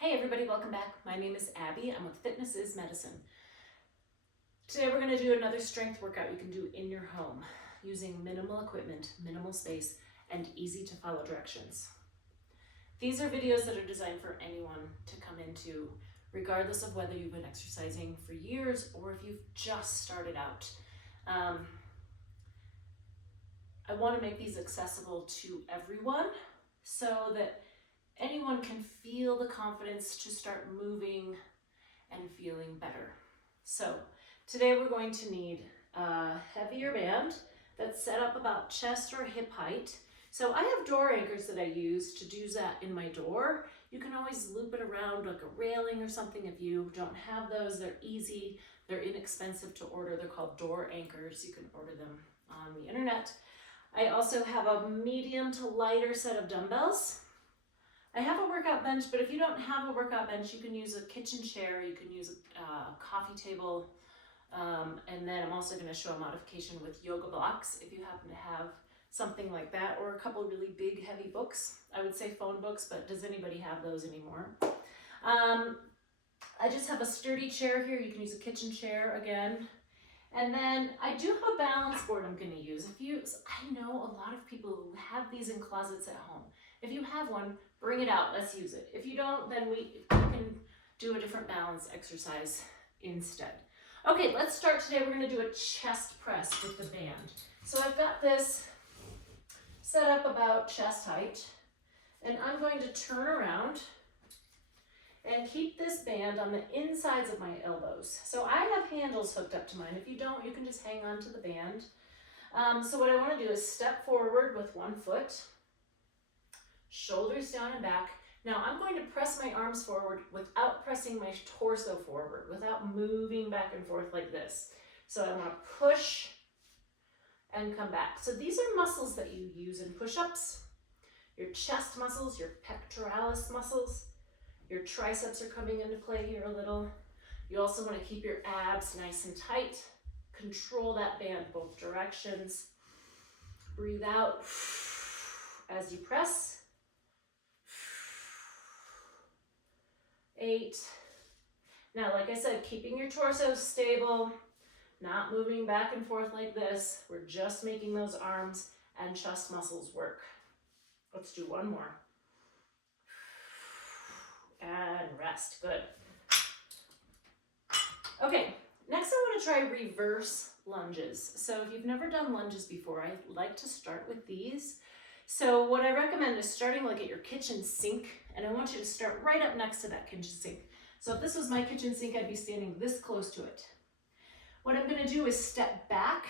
Hey everybody, welcome back. My name is Abby. I'm with Fitness is Medicine. Today we're going to do another strength workout you can do in your home using minimal equipment, minimal space, and easy to follow directions. These are videos that are designed for anyone to come into, regardless of whether you've been exercising for years or if you've just started out. I want to make these accessible to everyone so that anyone can feel the confidence to start moving and feeling better. So today we're going to need a heavier band that's set up about chest or hip height. So I have door anchors that I use to do that in my door. You can always loop it around like a railing or something if you don't have those. They're easy, they're inexpensive to order. They're called door anchors. You can order them on the internet. I also have a medium to lighter set of dumbbells. I have a workout bench, but if you don't have a workout bench, you can use a kitchen chair, you can use a coffee table, and then I'm also going to show a modification with yoga blocks if you happen to have something like that, or a couple of really big heavy books. I would say phone books, but does anybody have those anymore? I just have a sturdy chair here. You can use a kitchen chair again. And then I do have a balance board I'm going to use. I know a lot of people who have these in closets at home. If you have one, bring it out, let's use it. If you don't, then we can do a different balance exercise instead. Okay, let's start today. We're going to do a chest press with the band. So I've got this set up about chest height, and I'm going to turn around and keep this band on the insides of my elbows. So I have handles hooked up to mine. If you don't, you can just hang on to the band. So what I want to do is step forward with one foot, shoulders down and back. Now I'm going to press my arms forward without pressing my torso forward, without moving back and forth like this. So I want to push and come back. So these are muscles that you use in push-ups, your chest muscles, your pectoralis muscles. Your triceps are coming into play here a little. You also want to keep your abs nice and tight. Control that band both directions. Breathe out as you press. 8. Now, like I said, keeping your torso stable, not moving back and forth like this. We're just making those arms and chest muscles work. Let's do one more. And rest. Good. Okay, next I want to try reverse lunges. So if you've never done lunges before, I like to start with these. So what I recommend is starting like at your kitchen sink, and I want you to start right up next to that kitchen sink. So if this was my kitchen sink, I'd be standing this close to it. What I'm going to do is step back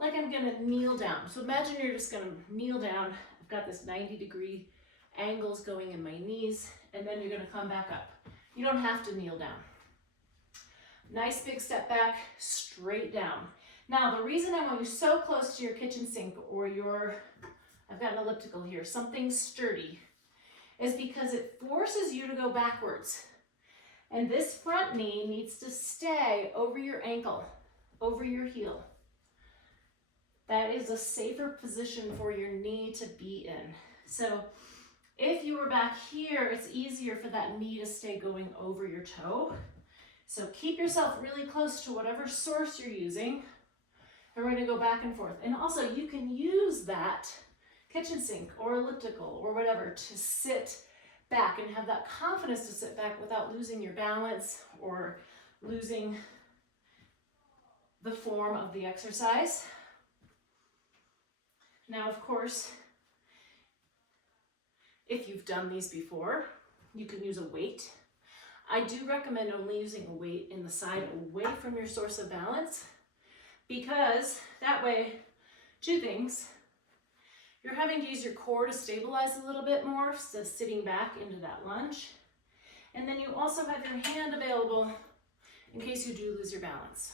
like I'm going to kneel down. So imagine you're just going to kneel down. I've got this 90-degree angles going in my knees, and then you're going to come back up. You don't have to kneel down. Nice big step back, straight down. Now the reason I want you so close to your kitchen sink or I've got an elliptical here, something sturdy, is because it forces you to go backwards. And this front knee needs to stay over your ankle, over your heel. That is a safer position for your knee to be in. So if you were back here, it's easier for that knee to stay going over your toe. So keep yourself really close to whatever source you're using. And we're going to go back and forth. And also you can use that kitchen sink or elliptical or whatever to sit back and have that confidence to sit back without losing your balance or losing the form of the exercise. Now, of course, if you've done these before, you can use a weight. I do recommend only using a weight in the side away from your source of balance, because that way, two things, you're having to use your core to stabilize a little bit more, so sitting back into that lunge. And then you also have your hand available in case you do lose your balance.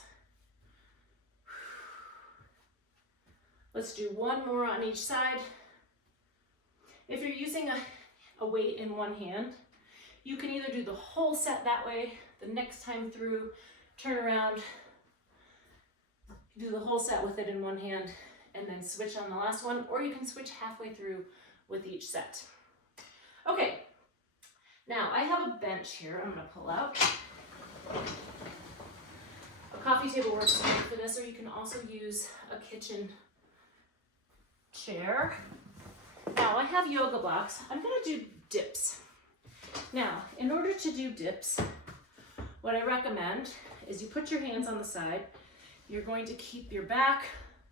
Let's do one more on each side. If you're using a weight in one hand, you can either do the whole set that way, the next time through, turn around, do the whole set with it in one hand, and then switch on the last one, or you can switch halfway through with each set. Okay, Now I have a bench here I'm gonna pull out. A coffee table works great for this, or you can also use a kitchen chair. Now I have yoga blocks. I'm gonna do dips. Now, in order to do dips, what I recommend is you put your hands on the side. You're going to keep your back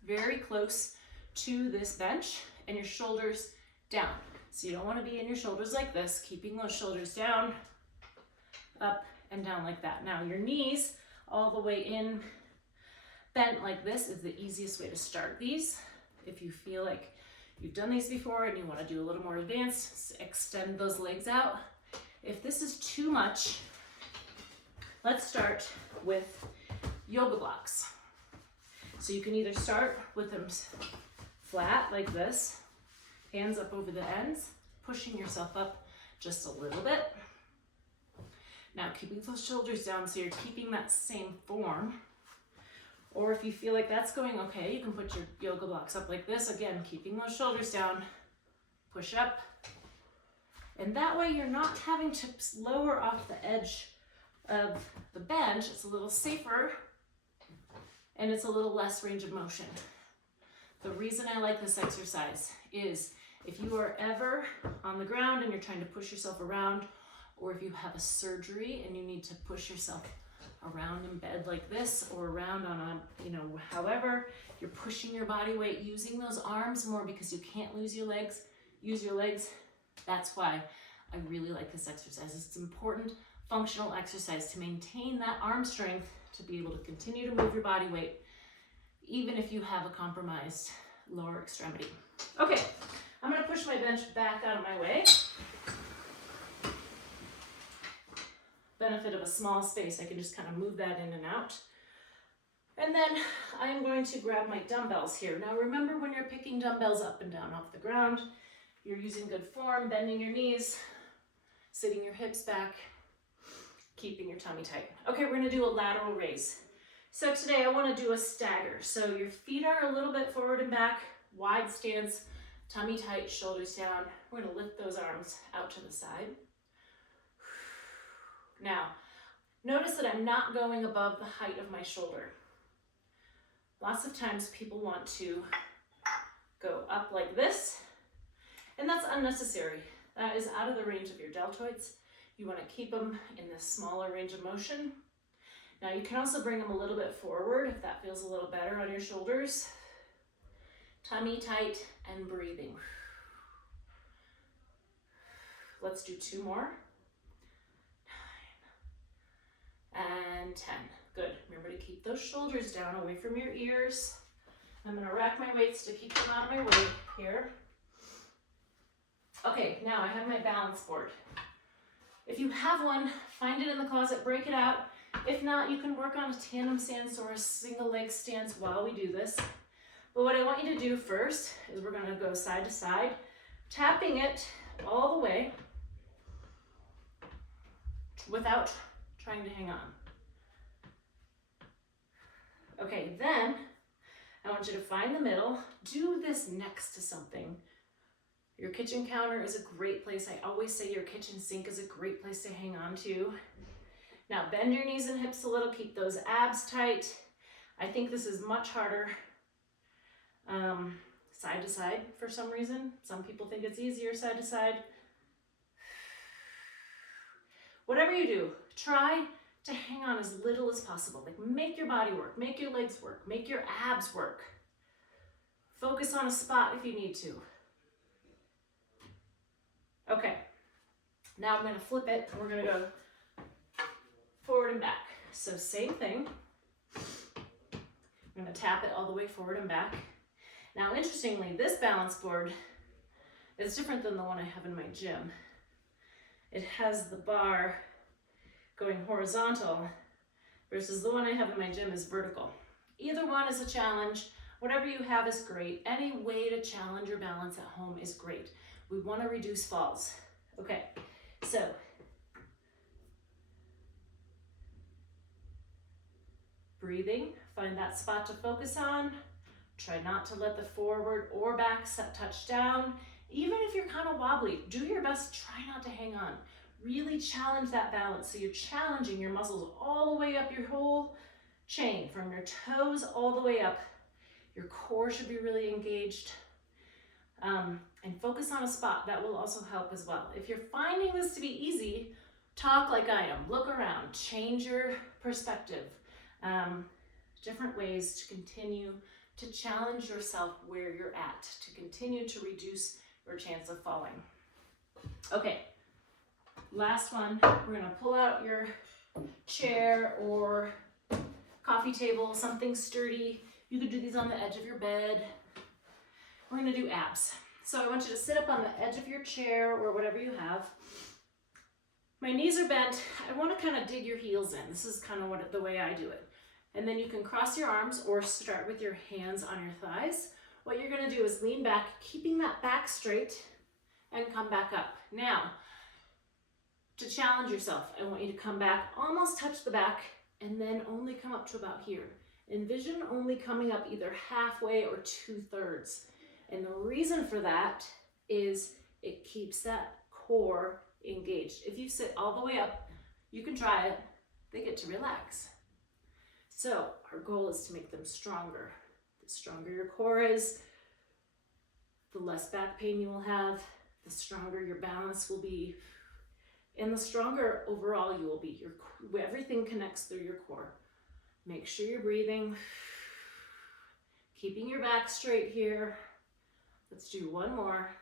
very close to this bench and your shoulders down. So you don't want to be in your shoulders like this, keeping those shoulders down, up and down like that. Now your knees all the way in, bent like this is the easiest way to start these. If you feel like you've done these before and you want to do a little more advanced, extend those legs out. If this is too much, let's start with yoga blocks. So you can either start with them flat like this, hands up over the ends, pushing yourself up just a little bit. Now keeping those shoulders down so you're keeping that same form. Or if you feel like that's going okay, you can put your yoga blocks up like this. Again, keeping those shoulders down, push up. And that way you're not having to lower off the edge of the bench. It's a little safer and it's a little less range of motion. The reason I like this exercise is if you are ever on the ground and you're trying to push yourself around, or if you have a surgery and you need to push yourself around in bed like this, or around on a, however, you're pushing your body weight, using those arms more because you can't use your legs. That's why I really like this exercise. It's important functional exercise to maintain that arm strength, to be able to continue to move your body weight, even if you have a compromised lower extremity. Okay, I'm gonna push my bench back out of my way. Benefit of a small space, I can just kind of move that in and out. And then I'm going to grab my dumbbells here. Now remember, when you're picking dumbbells up and down off the ground, you're using good form, bending your knees, sitting your hips back, keeping your tummy tight. Okay, we're gonna do a lateral raise. So today I wanna do a stagger. So your feet are a little bit forward and back, wide stance, tummy tight, shoulders down. We're gonna lift those arms out to the side. Now, notice that I'm not going above the height of my shoulder. Lots of times people want to go up like this, and that's unnecessary. That is out of the range of your deltoids. You want to keep them in this smaller range of motion. Now you can also bring them a little bit forward if that feels a little better on your shoulders. Tummy tight and breathing. Let's do 2 more. 9 and 10. Good. Remember to keep those shoulders down, away from your ears. I'm going to rack my weights to keep them out of my way here. Okay, now I have my balance board. If you have one, find it in the closet, break it out. If not, you can work on a tandem stance or a single leg stance while we do this. But what I want you to do first is we're going to go side to side, tapping it all the way without trying to hang on. Okay, then I want you to find the middle. Do this next to something. Your kitchen counter is a great place. I always say your kitchen sink is a great place to hang on to. Now bend your knees and hips a little, keep those abs tight. I think this is much harder side to side for some reason. Some people think it's easier side to side. Whatever you do, try to hang on as little as possible. Like, make your body work, make your legs work, make your abs work. Focus on a spot if you need to. Okay, now I'm going to flip it and we're going to go forward and back. So same thing. I'm going to tap it all the way forward and back. Now interestingly, this balance board is different than the one I have in my gym. It has the bar going horizontal versus the one I have in my gym is vertical. Either one is a challenge. Whatever you have is great. Any way to challenge your balance at home is great. We want to reduce falls. Okay, so breathing, find that spot to focus on. Try not to let the forward or back set touch down. Even if you're kind of wobbly, do your best, try not to hang on. Really challenge that balance. So you're challenging your muscles all the way up your whole chain, from your toes all the way up. Your core should be really engaged. And focus on a spot. That will also help as well. If you're finding this to be easy, talk like I am. Look around, change your perspective. Different ways to continue to challenge yourself where you're at, to continue to reduce your chance of falling. Okay, last one. We're gonna pull out your chair or coffee table, something sturdy. You could do these on the edge of your bed. We're gonna do abs. So I want you to sit up on the edge of your chair or whatever you have. My knees are bent. I want to kind of dig your heels in. This is kind of the way I do it. And then you can cross your arms or start with your hands on your thighs. What you're going to do is lean back, keeping that back straight, and come back up. Now, to challenge yourself, I want you to come back, almost touch the back, and then only come up to about here. Envision only coming up either halfway or 2/3. And the reason for that is it keeps that core engaged. If you sit all the way up, you can try it, they get to relax. So our goal is to make them stronger. The stronger your core is, the less back pain you will have, the stronger your balance will be, and the stronger overall you will be. Everything connects through your core. Make sure you're breathing, keeping your back straight here. Let's do one more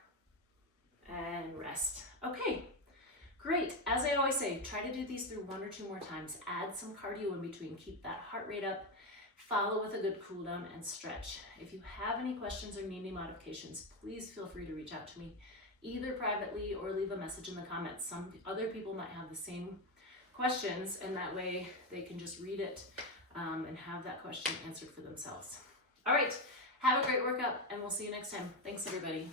and rest. Okay, great. As I always say, try to do these through 1 or 2 more times. Add some cardio in between. Keep that heart rate up. Follow with a good cool down and stretch. If you have any questions or need any modifications, please feel free to reach out to me either privately or leave a message in the comments. Some other people might have the same questions, and that way they can just read it and have that question answered for themselves. All right. Have a great workout, and we'll see you next time. Thanks, everybody.